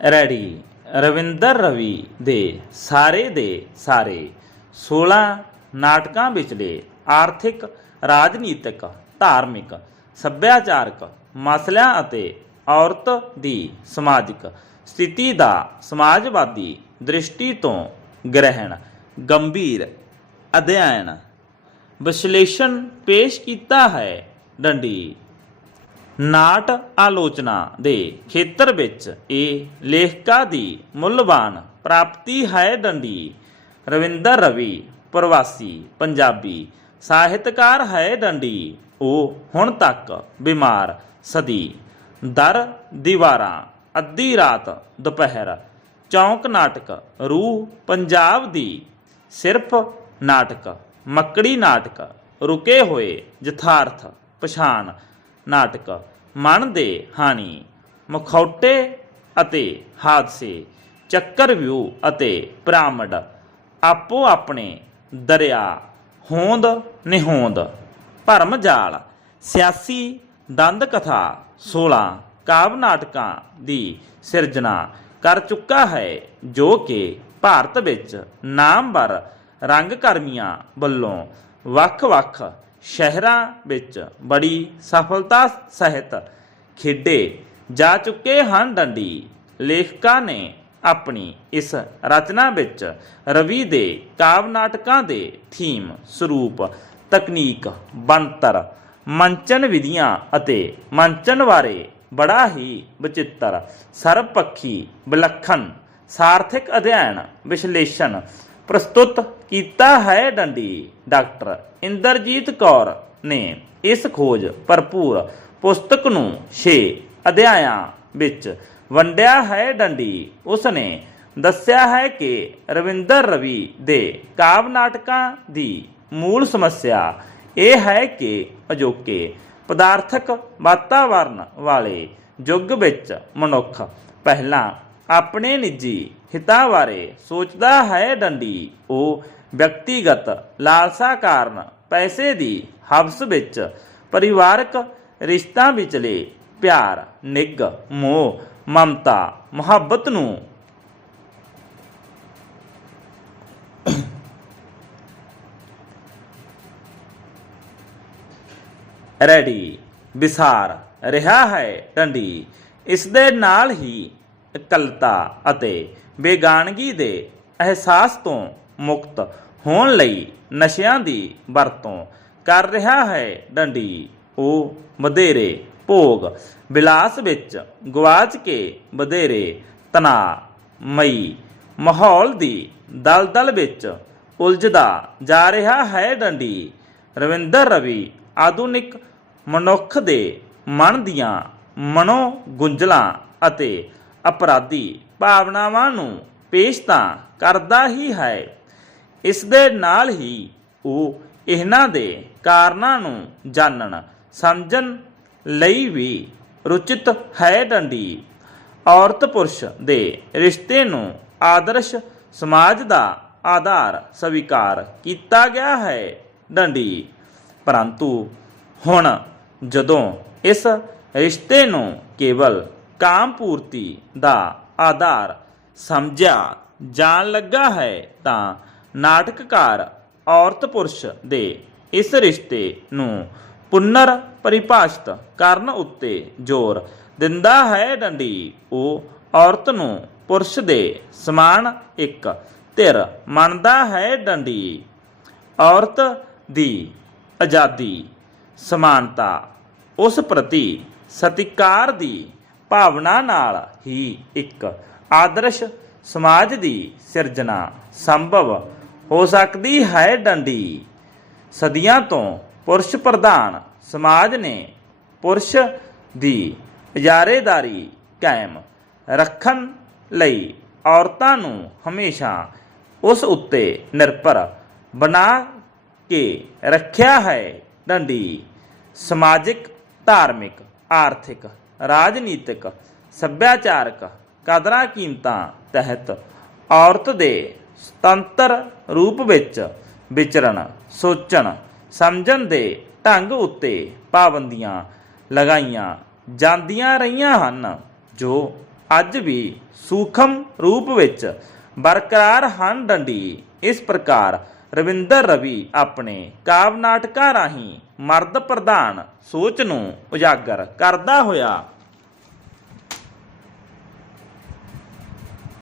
Ready. Ravinder Ravi ਦੇ ਸਾਰੇ ਦੇ ਸਾਰੇ 16 ਨਾਟਕਾਂ ਵਿਚਲੇ ਆਰਥਿਕ, ਰਾਜਨੀਤਿਕ, ਧਾਰਮਿਕ, ਸੱਭਿਆਚਾਰਕ ਮਸਲਿਆਂ ਅਤੇ ਔਰਤ ਦੀ ਸਮਾਜਿਕ ਸਥਿਤੀ ਦਾ ਸਮਾਜਵਾਦੀ ਦ੍ਰਿਸ਼ਟੀ ਤੋਂ ਗ੍ਰਹਿਣ, ਗੰਭੀਰ ਅਧਿਐਨ, ਵਿਸ਼ਲੇਸ਼ਣ ਪੇਸ਼ ਕੀਤਾ ਹੈ। ਡੰਡੀ ਨਾਟ ਆਲੋਚਨਾ ਦੇ ਖੇਤਰ ਵਿੱਚ ਇਹ ਲੇਖਕਾਂ ਦੀ ਮੁੱਲਵਾਨ ਪ੍ਰਾਪਤੀ ਹੈ ਡੰਡੀ ਰਵਿੰਦਰ ਰਵੀ, ਪ੍ਰਵਾਸੀ, ਪੰਜਾਬੀ ਸਾਹਿਤਕਾਰ ਹੈ ਡੰਡੀ ਉਹ ਹੁਣ ਤੱਕ ਬਿਮਾਰ ਸਦੀ। ਦਰ ਦੀਵਾਰਾਂ, ਅੱਧੀ ਰਾਤ ਦੁਪਹਿਰ, ਚੌਂਕ ਨਾਟਕ, ਰੂਹ ਪੰਜਾਬ ਦੀ। ਸਿਰਫ ਨਾਟਕ, ਮੱਕੜੀ ਨਾਟਕ, ਰੁਕੇ ਹੋਏ ਯਥਾਰਥ, ਪਛਾਣ ਨਾਟਕ, ਮਨ ਦੇ ਹਾਨੀ ਮਖੌਟੇ ਅਤੇ ਹਾਦਸੇ, ਚੱਕਰ ਵਿਊ ਅਤੇ ਪਿਰਾਮਿਡ, ਆਪੋ ਆਪਣੇ ਦਰਿਆ, ਹੋਂਦ ਨਿਹੋਂਦ, ਭਰਮ ਜਾਲ, ਸਿਆਸੀ ਦੰਦ ਕਥਾ 16 ਕਾਵ ਨਾਟਕਾਂ ਦੀ ਸਿਰਜਣਾ ਕਰ ਚੁੱਕਾ ਹੈ ਜੋ ਕਿ ਭਾਰਤ ਵਿੱਚ ਨਾਮਵਰ ਰੰਗਕਰਮੀਆਂ ਵੱਲੋਂ ਵੱਖ-ਵੱਖ ਸ਼ਹਿਰਾਂ ਵਿੱਚ ਬੜੀ ਸਫਲਤਾ ਸਹਿਤ ਖੇਡੇ ਜਾ ਚੁੱਕੇ ਹਨ ਡੰਡੀ। ਲੇਖਕਾਂ ਨੇ ਆਪਣੀ ਇਸ ਰਚਨਾ ਵਿੱਚ ਰਵੀ ਦੇ ਕਾਵ ਨਾਟਕਾਂ ਦੇ ਥੀਮ ਸਰੂਪ, ਤਕਨੀਕ, ਬਣਤਰ, ਮੰਚਨ ਵਿਧੀਆਂ ਅਤੇ ਮੰਚਨ ਬਾਰੇ ਬੜਾ ਹੀ ਵਿਚਿੱਤਰ, ਸਰਬਪੱਖੀ ਵਿਲੱਖਣ, ਸਾਰਥਿਕ ਅਧਿਐਨ, ਵਿਸ਼ਲੇਸ਼ਣ ਪ੍ਰਸਤੁਤ ਕੀਤਾ ਹੈ ਡੰਡੀ। ਡਾਕਟਰ ਇੰਦਰਜੀਤ ਕੌਰ ਨੇ ਇਸ ਖੋਜ ਭਰਪੂਰ ਪੁਸਤਕ ਨੂੰ 6 ਅਧਿਆਇਆਂ ਵਿੱਚ ਵੰਡਿਆ ਹੈ ਡੰਡੀ। ਉਸ ਨੇ ਦੱਸਿਆ ਹੈ ਕਿ ਰਵਿੰਦਰ ਰਵੀ ਦੇ ਕਾਵ ਨਾਟਕਾਂ ਦੀ ਮੂਲ ਸਮੱਸਿਆ ਇਹ ਹੈ ਕਿ ਅਜੋਕੇ ਪਦਾਰਥਕ ਵਾਤਾਵਰਣ ਵਾਲੇ ਯੁੱਗ ਵਿੱਚ ਮਨੁੱਖ ਪਹਿਲਾਂ ਆਪਣੇ ਨਿੱਜੀ ਹਿੱਤਾਂ ਬਾਰੇ ਸੋਚਦਾ ਹੈ ਡੰਡੀ। ਉਹ ਵਿਅਕਤੀਗਤ ਲਾਲਸਾ ਕਾਰਨ ਪੈਸੇ ਦੀ ਹਬਸ ਵਿੱਚ ਪਰਿਵਾਰਕ ਰਿਸ਼ਤਾ ਵਿਚਲੇ ਪਿਆਰ, ਨਿੱਘ, ਮੋਹ, ਮਮਤਾ, ਮੁਹੱਬਤ ਨੂੰ ਰੈਡੀ, ਵਿਸਾਰ ਰਿਹਾ ਹੈ ਡੰਡੀ। ਇਸ ਦੇ ਨਾਲ ਹੀ ਇਕੱਲਤਾ ਅਤੇ ਬੇਗਾਨਗੀ ਦੇ ਅਹਿਸਾਸ ਤੋਂ ਮੁਕਤ ਹੋਣ ਲਈ ਨਸ਼ਿਆਂ ਦੀ ਵਰਤੋਂ ਕਰ ਰਿਹਾ ਹੈ ਡੰਡੀ। ਉਹ ਵਧੇਰੇ ਭੋਗ ਵਿਲਾਸ ਵਿੱਚ ਗਵਾਚ ਕੇ ਵਧੇਰੇ ਤਣਾਅ ਮਈ ਮਾਹੌਲ ਦੀ ਦਲਦਲ ਵਿੱਚ ਉਲਝਦਾ ਜਾ ਰਿਹਾ ਹੈ ਡੰਡੀ। ਰਵਿੰਦਰ ਰਵੀ ਆਧੁਨਿਕ ਮਨੁੱਖ ਦੇ ਮਨ ਦੀਆਂ ਮਨੋ ਗੁੰਝਲਾਂ ਅਤੇ ਅਪਰਾਧੀ ਭਾਵਨਾਵਾਂ ਨੂੰ ਪੇਸ਼ ਤਾਂ ਕਰਦਾ ਹੀ ਹੈ। ਇਸ ਦੇ ਨਾਲ ਹੀ ਉਹ ਇਹਨਾਂ ਦੇ ਕਾਰਨਾਂ ਨੂੰ ਜਾਣਨ, ਸਮਝਣ ਲਈ ਵੀ ਰੁਚਿਤ ਹੈ ਡੰਡੀ। ਔਰਤ ਪੁਰਸ਼ ਦੇ ਰਿਸ਼ਤੇ ਨੂੰ ਆਦਰਸ਼ ਸਮਾਜ ਦਾ ਆਧਾਰ ਸਵੀਕਾਰ ਕੀਤਾ ਗਿਆ ਹੈ ਡੰਡੀ। ਪਰੰਤੂ ਹੁਣ ਜਦੋਂ ਇਸ ਰਿਸ਼ਤੇ ਨੂੰ ਕੇਵਲ ਕਾਮ ਪੂਰਤੀ ਦਾ ਆਧਾਰ ਸਮਝਿਆ ਜਾਣ ਲੱਗਾ ਹੈ ਤਾਂ ਨਾਟਕਕਾਰ ਔਰਤ ਪੁਰਸ਼ ਦੇ ਇਸ ਰਿਸ਼ਤੇ ਨੂੰ ਪੁਨਰ ਪਰਿਭਾਸ਼ਿਤ ਕਰਨ ਉੱਤੇ ਜ਼ੋਰ ਦਿੰਦਾ ਹੈ ਡੰਡੀ। ਉਹ ਔਰਤ ਨੂੰ ਪੁਰਸ਼ ਦੇ ਸਮਾਨ ਇੱਕ ਧਿਰ ਮੰਨਦਾ ਹੈ ਡੰਡੀ। ਔਰਤ ਦੀ ਆਜ਼ਾਦੀ ਸਮਾਨਤਾ ਉਸ ਪ੍ਰਤੀ ਸਤਿਕਾਰ ਦੀ ਭਾਵਨਾ ਨਾਲ ਹੀ ਇੱਕ ਆਦਰਸ਼ ਸਮਾਜ ਦੀ ਸਿਰਜਣਾ ਸੰਭਵ ਹੋ ਸਕਦੀ ਹੈ ਡੰਡੀ। ਸਦੀਆਂ ਤੋਂ ਪੁਰਸ਼ ਪ੍ਰਧਾਨ ਸਮਾਜ ਨੇ ਪੁਰਸ਼ ਦੀ ਇਜਾਰੇਦਾਰੀ ਕਾਇਮ ਰੱਖਣ ਲਈ ਔਰਤਾਂ ਨੂੰ ਹਮੇਸ਼ਾ ਉਸ ਉੱਤੇ ਨਿਰਭਰ ਬਣਾ ਕੇ ਰੱਖਿਆ ਹੈ। ਡੰਡੀ ਸਮਾਜਿਕ, ਧਾਰਮਿਕ, ਆਰਥਿਕ ਰਾਜਨੀਤਿਕ, ਸੱਭਿਆਚਾਰਕ ਕਦਰਾਂ ਕੀਮਤਾਂ ਤਹਿਤ ਔਰਤ ਦੇ ਸੁਤੰਤਰ ਰੂਪ ਵਿੱਚ ਵਿਚਰਨ, ਸੋਚਣ, ਸਮਝਣ ਦੇ ਢੰਗ ਉੱਤੇ ਪਾਬੰਦੀਆਂ ਲਗਾਈਆਂ ਜਾਂਦੀਆਂ ਰਹੀਆਂ ਹਨ, ਜੋ ਅੱਜ ਵੀ ਸੂਖਮ ਰੂਪ ਵਿੱਚ ਬਰਕਰਾਰ ਹਨ ਡੰਡੀ। ਇਸ ਪ੍ਰਕਾਰ ਰਵਿੰਦਰ ਰਵੀ ਆਪਣੇ ਕਾਵ ਨਾਟਕਾਂ ਰਾਹੀਂ ਮਰਦ ਪ੍ਰਧਾਨ ਸੋਚ ਨੂੰ ਉਜਾਗਰ ਕਰਦਾ ਹੋਇਆ